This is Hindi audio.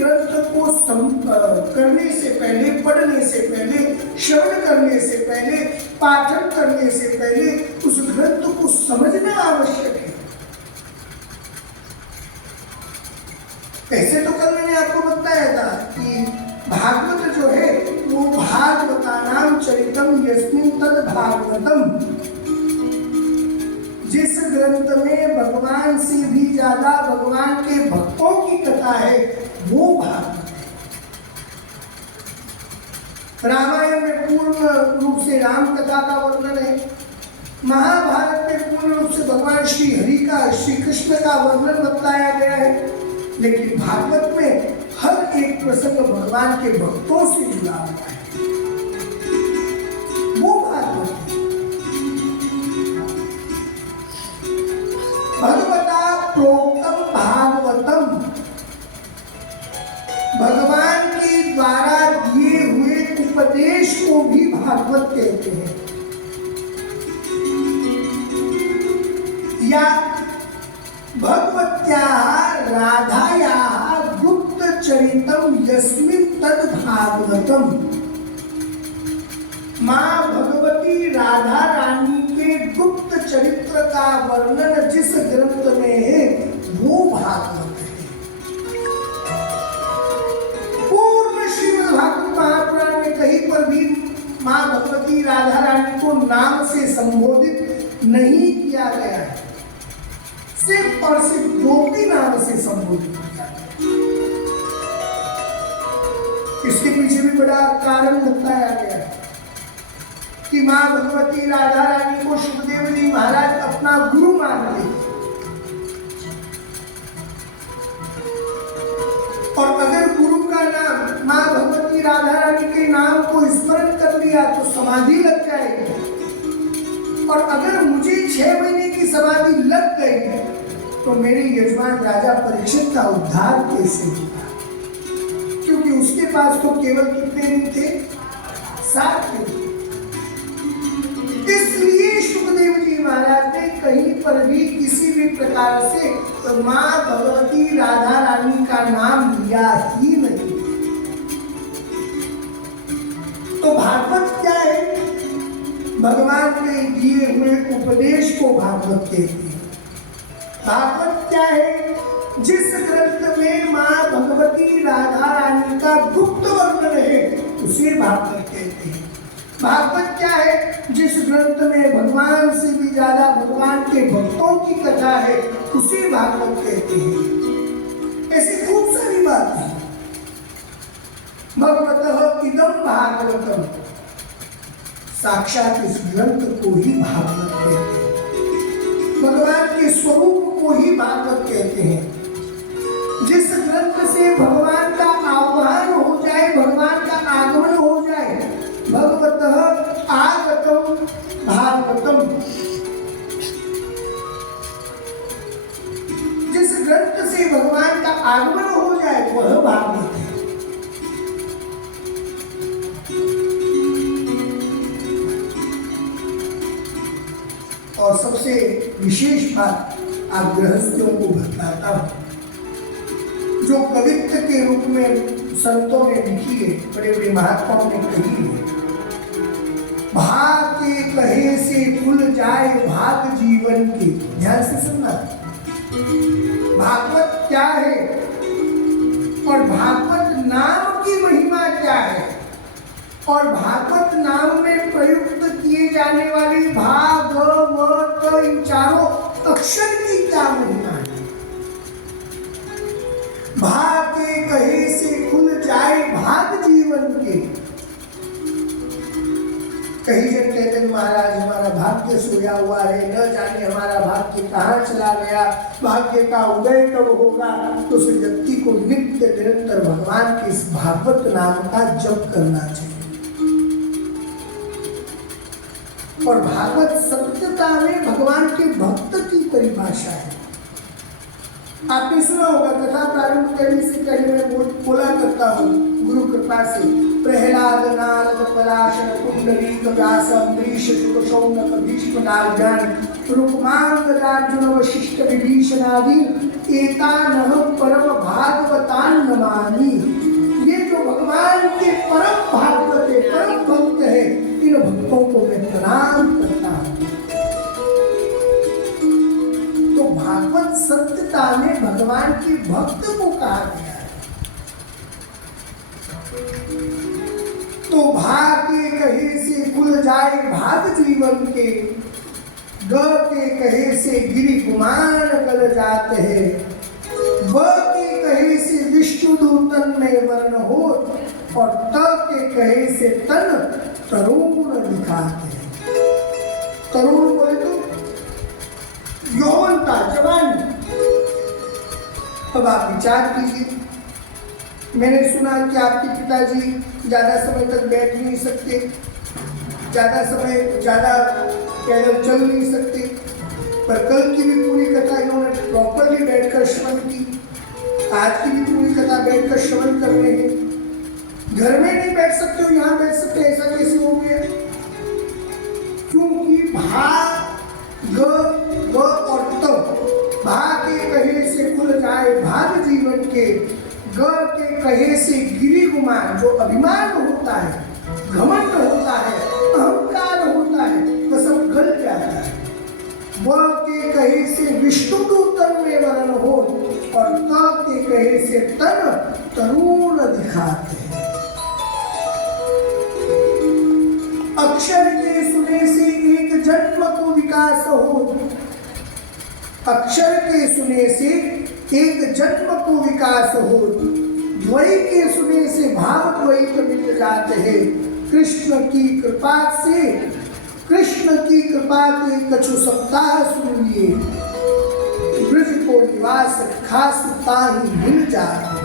ग्रंथ को करने से पहले, पढ़ने से पहले, श्रवण करने से पहले, पाठन करने से पहले उस ग्रंथ को समझना आवश्यक है। ऐसे तो कल मैंने आपको बताया था कि भागवत जो है वो भागवतानाम चरितम यस्मिन् तद भागवतम, जिस ग्रंथ में भगवान से भी ज्यादा भगवान के भक्तों की कथा है वो भागवत है। रामायण में पूर्ण रूप से राम कथा का वर्णन है, महाभारत में पूर्ण रूप से भगवान श्री हरि का, श्री कृष्ण का वर्णन बताया गया है, लेकिन भागवत में हर एक प्रसंग भगवान के भक्तों से जुड़ा हुआ है, वो भागवत है। भगवता प्रोक्तम भागवतम, भगवान के द्वारा दिए हुए उपदेश को भी भागवत कहते हैं। या भगवत्याः राधायाः गुप्त चरितम यस्मिन् तद भागवतम, माँ भगवती राधा रानी के गुप्त चरित्र का वर्णन जिस ग्रंथ में है वो भागवत है। पूर्ण श्रीमद् भागवत महापुराण में कहीं पर भी माँ भगवती राधा रानी को नाम से संबोधित नहीं किया गया है, सिर्फ और सिर्फ गोपी नाम से संबोधित किया गया। इसके पीछे भी बड़ा कारण बताया गया है कि माँ भगवती राधा रानी को सुखदेव जी महाराज अपना गुरु मानते, और अगर गुरु का नाम माँ भगवती राधा रानी के नाम को स्मरण कर लिया तो समाधि लग जाएगी, और अगर मुझे 6 महीने की समाधि लग गई तो मेरे यजमान राजा परीक्षित का उद्धार कैसे होगा, क्योंकि उसके पास तो केवल कितने दिन थे, 7 दिन। इसलिए सुखदेव जी महाराज ने कहीं पर भी किसी भी प्रकार से तो माँ भगवती राधा रानी का नाम लिया ही नहीं। तो भागवत क्या है? भगवान के दिए हुए उपदेश को भागवत कहते हैं। भागवत क्या है? जिस ग्रंथ में माँ भगवती राधा रानी का गुप्त वर्णन है उसे भागवत कहते हैं। भागवत क्या है? जिस ग्रंथ में भगवान से भी ज्यादा भगवान के भक्तों की कथा है उसे भागवत कहते हैं। ऐसी खूब सारी बातें हैं। भगवतः इदं भागवतम, साक्षात इस ग्रंथ को ही भागवत कहते हैं। भगवान के स्वरूप को ही भागवत कहते हैं। जिस ग्रंथ से भगवान का आह्वान हो जाए, भगवान का आगमन हो जाए, भगवतः आगतम भागवतम, जिस ग्रंथ से भगवान का आगमन हो जाए वह भागवत है। और सबसे विशेष बात आप गृहस्थियों को बताता हूं, जो कवित्व के रूप में संतों ने लिखी है, बड़े बड़े महात्माओं ने कही है। भाग के कहे से खुल जाए भाग जीवन के, ध्यान से सुनना। भागवत क्या है और भागवत नाम की महिमा क्या है, और भागवत नाम में प्रयुक्त किए जाने वाली भागवत इन चारों अक्षर की क्या महिमा है। भाग के कहे से खुल जाए भाग जीवन के। कहीं जब कहते हैं महाराज हमारा भाग्य सोया हुआ है, न जाने हमारा भाग्य कहाँ चला गया, भाग्य का उदय कब होगा, तो उस व्यक्ति को नित्य निरंतर भगवान के इस भागवत नाम का जप करना चाहिए। और भागवत सत्यता में भगवान के भक्त की परिभाषा है। आपने सुना होगा, कथा प्रारंभ करने से पहले मैं बोला करता हूँ गुरु कृपा से, प्रहलाद नारद पराशर पुंडरीक व्यास अम्बरीश शुक शौनक भीष्म नारदान रुक्मांगद अर्जुन वशिष्ठ विभीषण आदि एतानह परम भागवतान नमामि। ये जो भगवान के परम भागवत है, परम भक्त है, इन भक्तों को मैं प्रणाम करता हूँ। तो भागवत सत्यता में भगवान के भक्त को कहा गया है। तो भाग के कहे से खुल जाए भाग जीवन के, ग के कहे से गिरि गुमान गल जाते हैं, व के कहे से विष्णु दूतन में वर्ण हो, और त के कहे से तन तरुण दिखाते हैं। तरुण बोले तो यौवनता, जवानी। अब आप विचार कीजिए, मैंने सुना कि आपके पिताजी ज्यादा समय तक बैठ नहीं सकते, ज्यादा पैदल चल नहीं सकते, पर कल की भी पूरी कथा इन्होंने प्रॉपरली बैठकर श्रवण की, आज की भी पूरी कथा बैठकर श्रवण कर रहे हैं। घर में नहीं बैठ सकते हो, यहाँ बैठ सकते, ऐसा कैसे हो गया? क्योंकि भाग ग व और त, भाग के कहे से खुल जाए भाग जीवन के, ग के कहे से गिरि गुमान, जो अभिमान होता है, घमंड होता है, अहंकार होता है, वह सब गल जाता है। व के कहे से विष्णु दूतन में वर्ण हो, और त के कहे से तन तरुण दिखाते हैं। अक्षर के सुने से एक जन्म को विकास हो, अक्षर के सुने से एक जन्म को विकास हो, द्वै के सुने से भाव द्वैत मिल जाते हैं। कृष्ण की कृपा से कछु सप्ताह सुनिए, ब्रज को निवास खास ताहि मिल जाते।